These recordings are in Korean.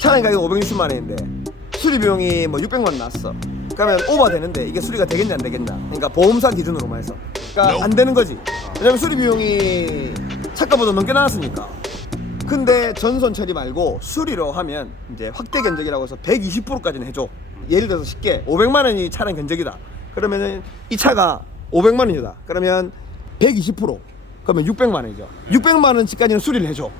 차량 가격이 560만 원인데 수리 비용이 뭐 600만 원 나왔어. 그러면 오버 되는데 이게 수리가 되겠냐 안 되겠냐. 그러니까 보험사 기준으로만 해서. 그러니까 안 되는 거지. 왜냐면 수리 비용이 차가보다 넘게 나왔으니까. 근데 전선 처리 말고 수리로 하면 이제 확대 견적이라고 해서 120%까지는 해줘. 예를 들어서 쉽게 500만 원이 차량 견적이다. 그러면은 이 차가 500만 원이다. 그러면 120% 그러면 600만 원이죠. 600만 원치까지는 수리를 해줘.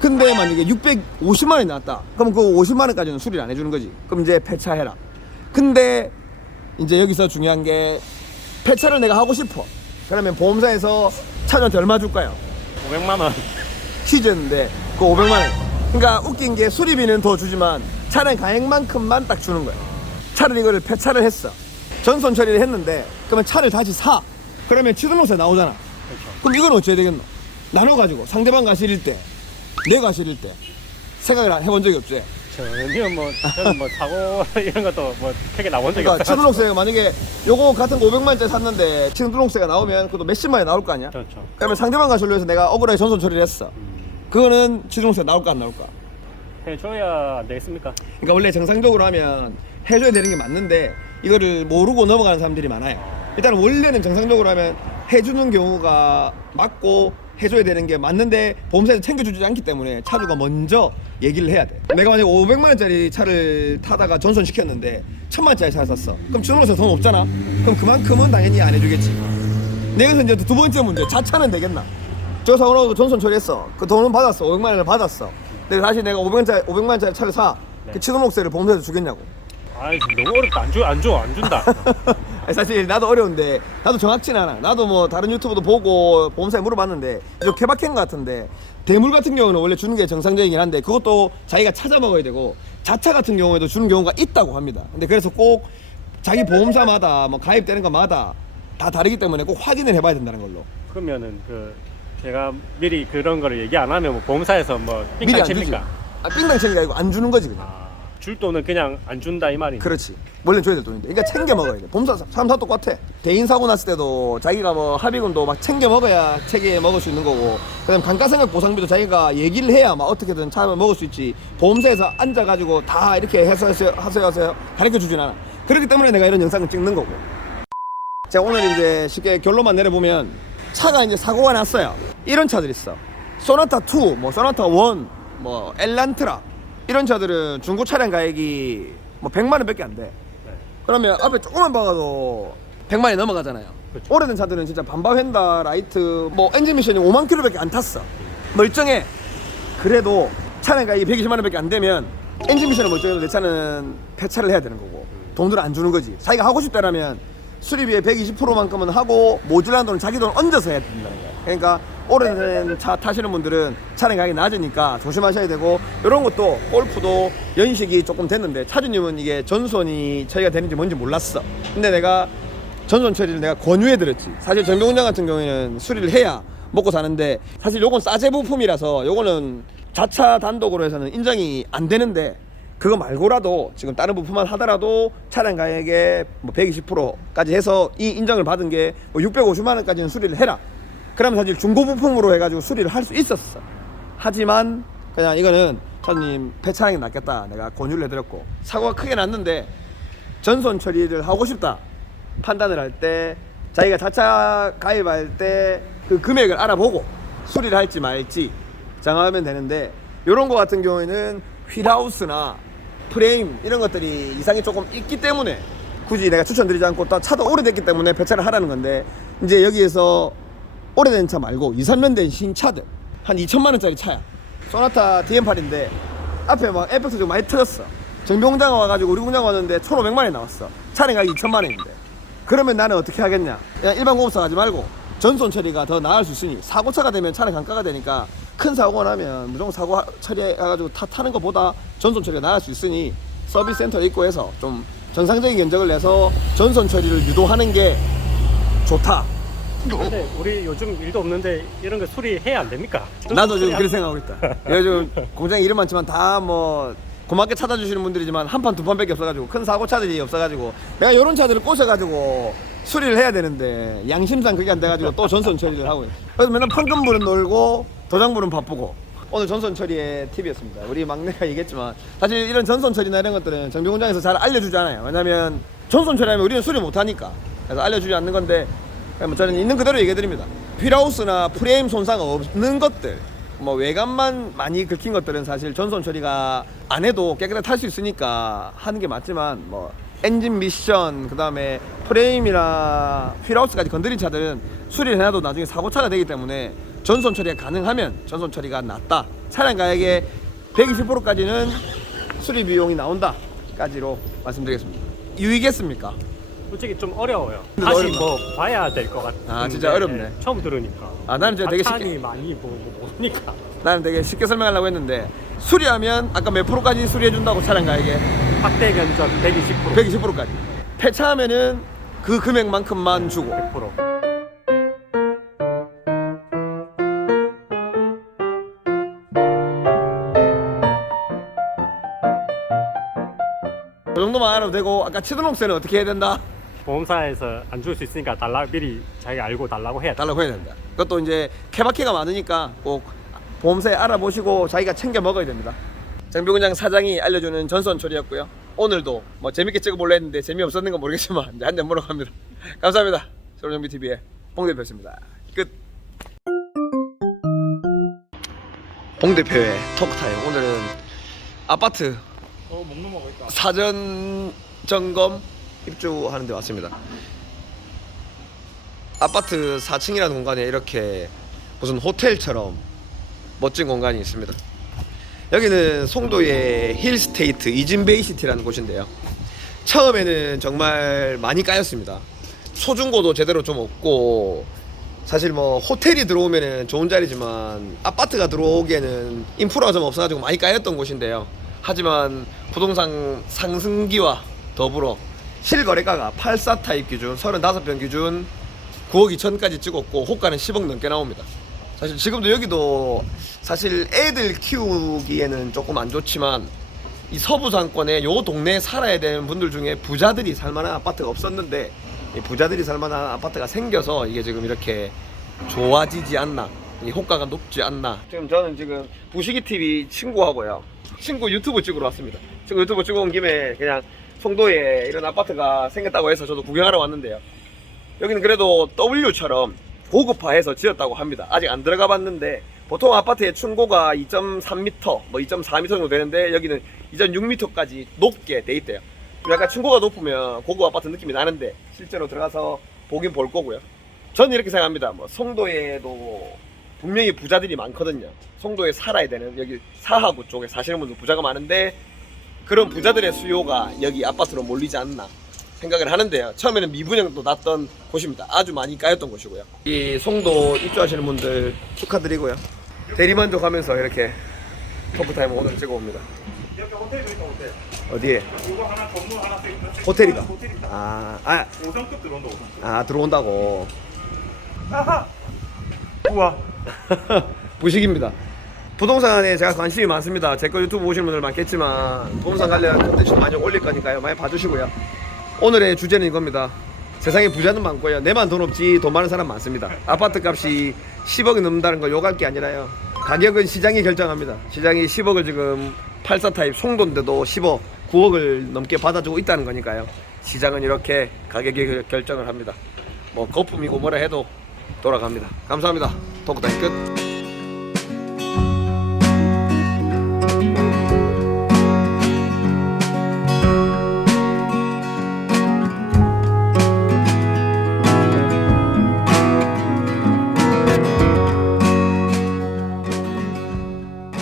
근데 만약에 650만 원이 나왔다. 그럼 그 50만 원까지는 수리를 안 해주는 거지. 그럼 이제 폐차해라. 근데 이제 여기서 중요한 게 폐차를 내가 하고 싶어. 그러면 보험사에서 차주한테 얼마 줄까요? 500만 원. 퀴즈였는데 그 500만 원. 그러니까 웃긴 게 수리비는 더 주지만 차량 가액만큼만 딱 주는 거야. 차를 이거를 폐차를 했어. 전선 처리를 했는데 그러면 차를 다시 사. 그러면 취등록세 나오잖아. 그렇죠. 그럼 이건 어찌해야 되겠노? 나눠가지고 상대방 가실일 때 내가 가실일 때 생각을 해본 적이 없지. 전혀 뭐 저는 뭐 사고 이런 것도 뭐 크게 나온 적이 그러니까 없어요. 취등록세가 만약에 요거 같은 거 500만 원짜리 샀는데 취등록세가 나오면 그것도 몇십만 원이 나올 거 아니야? 그렇죠. 그러면 상대방 가실로 해서 내가 억울하게 전선 처리를 했어. 그거는 취등록세가 나올까 안 나올까? 해줘야 안 되겠습니까? 그러니까 원래 정상적으로 하면 해줘야 되는 게 맞는데 이거를 모르고 넘어가는 사람들이 많아요. 일단 원래는 정상적으로 하면 해주는 경우가 맞고 해줘야 되는 게 맞는데 보험사에서 챙겨주지 않기 때문에 차주가 먼저 얘기를 해야 돼. 내가 만약에 500만 원짜리 차를 타다가 전선시켰는데 1000만 원짜리 차를 샀어. 그럼 취등록세 돈 없잖아. 그럼 그만큼은 당연히 안 해주겠지. 내가 이제 두 번째 문제, 자차는 되겠나? 저 사고로 전선 처리했어. 그 돈은 받았어. 500만 원을 받았어. 근데 다시 내가 500만 원짜리 차를 사. 네. 그 취등록세를 보험사에서 주겠냐고. 아이 너무 어렵다. 안 준다. 사실 나도 어려운데 나도 정확치는 않아. 나도 뭐 다른 유튜브도 보고 보험사에 물어봤는데 좀 케바케인 것 같은데 대물 같은 경우는 원래 주는 게 정상적이긴 한데 그것도 자기가 찾아 먹어야 되고 자차 같은 경우에도 주는 경우가 있다고 합니다. 근데 그래서 꼭 자기 보험사마다 뭐 가입되는 것마다 다 다르기 때문에 꼭 확인을 해봐야 된다는 걸로. 그러면은 그 제가 미리 그런 거를 얘기 안 하면 뭐 보험사에서 뭐 미리 삥땅 안 주지. 칩니까? 삥땅 치는 게 아니고 안 주는 거지 그냥. 줄 돈은 그냥 안 준다 이 말이네. 그렇지. 원래 줘야 될 돈인데. 그러니까 챙겨 먹어야 돼. 보험사 사람 다 똑같아. 대인 사고 났을 때도 자기가 뭐 합의금도 막 챙겨 먹어야 책에 먹을 수 있는 거고. 그다음 감가상각 보상비도 자기가 얘기를 해야 막 어떻게든 차를 먹을 수 있지. 보험사에서 앉아가지고 다 이렇게 해서 하세요 가르쳐 주진 않아. 그렇기 때문에 내가 이런 영상을 찍는 거고. 자, 오늘 이제 쉽게 결론만 내려보면 차가 이제 사고가 났어요. 이런 차들 있어. 소나타 2, 뭐 소나타 1, 뭐 엘란트라 이런 차들은 중고 차량 가액이 뭐 100만 원밖에 안 돼. 네. 그러면 앞에 조금만 박아도 100만 원이 넘어가잖아요. 그렇죠. 오래된 차들은 진짜 반바 휀다 라이트 뭐 엔진 미션이 5만 킬로밖에 안 탔어. 멀쩡해. 그래도 차량 가격이 120만 원밖에 안 되면 엔진 미션은 멀쩡해도 내 차는 폐차를 해야 되는 거고 돈을 안 주는 거지. 자기가 하고 싶다라면 수리비의 120%만큼은 하고 모자란 돈은 자기 돈 얹어서 해야 된다는 거야. 그러니까 오래된 차 타시는 분들은 차량 가격이 낮으니까 조심하셔야 되고, 이런 것도 골프도 연식이 조금 됐는데 차주님은 이게 전선이 처리가 되는지 뭔지 몰랐어. 근데 내가 전선 처리를 내가 권유해 드렸지. 사실 정비공장 같은 경우에는 수리를 해야 먹고 사는데 사실 요건 싸제 부품이라서 요거는 자차 단독으로 해서는 인정이 안 되는데, 그거 말고라도 지금 다른 부품만 하더라도 차량 가액의 뭐 120%까지 해서 이 인정을 받은 게 뭐 650만 원까지는 수리를 해라. 그러면 사실 중고 부품으로 해가지고 수리를 할 수 있었어. 하지만 그냥 이거는 차주님 폐차량이 낫겠다 내가 권유를 해드렸고, 사고가 크게 났는데 전선 처리를 하고 싶다 판단을 할 때 자기가 자차 가입할 때 그 금액을 알아보고 수리를 할지 말지 정하면 되는데, 이런 거 같은 경우에는 휠하우스나 프레임 이런 것들이 이상이 조금 있기 때문에 굳이 내가 추천드리지 않고, 또 차도 오래됐기 때문에 폐차를 하라는 건데, 이제 여기에서 오래된 차 말고 2, 3년 된 신차들 한 2천만 원짜리 차야. 소나타 DM8인데 앞에 막 에펙스 좀 많이 터졌어. 정비공장 와가지고 우리 공장 왔는데 1,500만 원이 나왔어. 차량 가격이 2천만 원인데. 그러면 나는 어떻게 하겠냐, 그냥 일반 공업사 가지 말고 전선 처리가 더 나을 수 있으니, 사고차가 되면 차량 감가가 되니까 큰 사고가 나면 무조건 사고 처리해가지고 타는 것보다 전선 처리가 나을 수 있으니 서비스 센터에 있고 해서 좀 정상적인 견적을 내서 전선 처리를 유도하는 게 좋다. 근데 우리 요즘 일도 없는데 이런 거 수리해야 안 됩니까? 나도 지금 그렇게 생각하고 있다. 요즘 공장에 이름 많지만 다 뭐 고맙게 찾아주시는 분들이지만 한 판 두 판밖에 없어가지고, 큰 사고 차들이 없어가지고 내가 이런 차들을 꼬셔가지고 수리를 해야 되는데 양심상 그게 안 돼가지고 또 전선 처리를 하고 있어. 그래서 맨날 판금부는 놀고 도장부는 바쁘고 오늘 전선 처리의 팁이었습니다. 우리 막내가 얘기했지만 사실 이런 전선 처리나 이런 것들은 정비 공장에서 잘 알려주지 않아요. 왜냐면 전선 처리하면 우리는 수리 못하니까. 그래서 알려주지 않는 건데 뭐 저는 있는 그대로 얘기해드립니다. 휠하우스나 프레임 손상 없는 것들, 뭐 외관만 많이 긁힌 것들은 사실 전선 처리가 안 해도 깨끗하게 탈 수 있으니까 하는 게 맞지만, 뭐 엔진 미션, 그 다음에 프레임이나 휠하우스까지 건드린 차들은 수리를 해놔도 나중에 사고차가 되기 때문에 전선 처리가 가능하면 전선 처리가 낫다. 차량 가격의 120%까지는 수리 비용이 나온다까지로 말씀드리겠습니다. 유의겠습니까? 솔직히 좀 어려워요. 근데 다시 어렵나? 뭐 봐야 될 것 같은데. 아, 진짜 어렵네. 처음 들으니까. 아, 나는 진짜 되게 자찬이 쉽게, 많이 모르니까. 나는 되게 쉽게 설명하려고 했는데, 수리하면 아까 몇 프로까지 수리해준다고 차량 가격에 확대 견적 120%. 120%까지. 폐차하면은 그 금액만큼만 주고. 100%. 그 정도만 알아도 되고, 아까 치등록세는 어떻게 해야 된다? 보험사에서 안 줄 수 있으니까 미리 자기가 알고 달라고 해야 돼. 달라고 해야 된다. 그것도 이제 케바케가 많으니까 꼭 보험사에 알아보시고 자기가 챙겨 먹어야 됩니다. 정비공장 사장이 알려주는 전선 처리였고요. 오늘도 뭐 재밌게 찍어볼려 했는데 재미없었는 건 모르겠지만 이제 한잔 먹으러 갑니다. 감사합니다. 서울정비TV의 홍 대표였습니다. 끝. 홍 대표의 토크타임. 오늘은 아파트 먹는 먹고 있다. 사전 점검 입주하는 데 왔습니다. 아파트 4층이라는 공간에 이렇게 무슨 호텔처럼 멋진 공간이 있습니다. 여기는 송도의 힐스테이트 이진베이시티라는 곳인데요. 처음에는 정말 많이 까였습니다. 소중고도 제대로 좀 없고, 사실 뭐 호텔이 들어오면은 좋은 자리지만 아파트가 들어오기에는 인프라가 좀 없어가지고 많이 까였던 곳인데요. 하지만 부동산 상승기와 더불어 실거래가가 84 타입 기준 35평 기준 9억 2천까지 찍었고 호가는 10억 넘게 나옵니다. 사실 지금도 여기도 사실 애들 키우기에는 조금 안 좋지만, 이 서부 상권에 요 동네에 살아야 되는 분들 중에 부자들이 살만한 아파트가 없었는데 이 부자들이 살만한 아파트가 생겨서 이게 지금 이렇게 좋아지지 않나, 이 호가가 높지 않나. 지금 저는 지금 부시기TV 친구하고요, 친구 유튜브 찍으러 왔습니다. 친구 유튜브 찍어 온 김에 그냥 송도에 이런 아파트가 생겼다고 해서 저도 구경하러 왔는데요. 여기는 그래도 W처럼 고급화해서 지었다고 합니다. 아직 안 들어가 봤는데 보통 아파트의 춘고가 2.3m, 뭐 2.4m 정도 되는데 여기는 2.6m까지 높게 돼 있대요. 약간 춘고가 높으면 고급 아파트 느낌이 나는데 실제로 들어가서 보긴 볼 거고요. 저는 이렇게 생각합니다. 뭐 송도에도 분명히 부자들이 많거든요. 송도에 살아야 되는 여기 사하구 쪽에 사시는 분들 부자가 많은데 그런 부자들의 수요가 여기 아파트로 몰리지 않나 생각을 하는데요. 처음에는 미분양도 났던 곳입니다. 아주 많이 까였던 곳이고요. 이 송도 입주하시는 분들 축하드리고요. 대리만족하면서 이렇게 토크타임 오늘 찍어봅니다. 옆에 호텔도 있다, 호텔. 어디에? 이거 하나, 건물 하나 더 있는 호텔이가? 호텔이다. 아 5성급 들어온다, 5성급. 들어온다고. 아하! 우와. 부식입니다. 부동산에 제가 관심이 많습니다. 제 거 유튜브 보시는 분들 많겠지만 부동산 관련 콘텐츠도 많이 올릴 거니까요. 많이 봐주시고요. 오늘의 주제는 이겁니다. 세상에 부자는 많고요. 내만 돈 없지 돈 많은 사람 많습니다. 아파트 값이 10억이 넘는다는 거 욕할 게 아니라요. 가격은 시장이 결정합니다. 시장이 10억을 지금 84 타입 송도인데도 10억, 9억을 넘게 받아주고 있다는 거니까요. 시장은 이렇게 가격이 결정을 합니다. 뭐 거품이고 뭐라 해도 돌아갑니다. 감사합니다. 토크타임 끝.